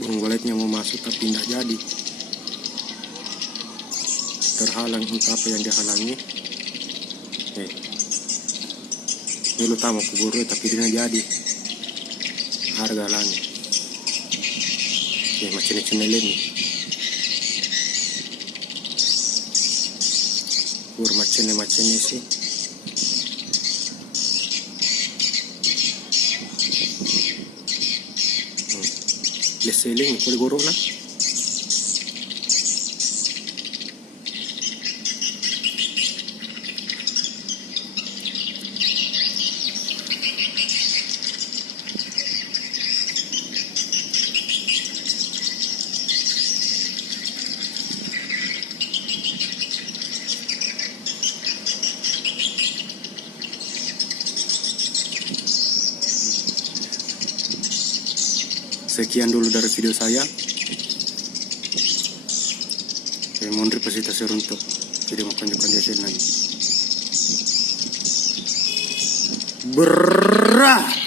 burung goleknya mau masuk tapi tidak jadi, terhalang. Entah apa yang dihalangi. Ini lu tamu kuburu tapi dia jadi harga langit. Macam ni channel ini kur macam ni sih. Leseling boleh gorok lah. Sekian dulu dari video saya. Saya mohon repositasi untuk video makan-makan di sini. Berah.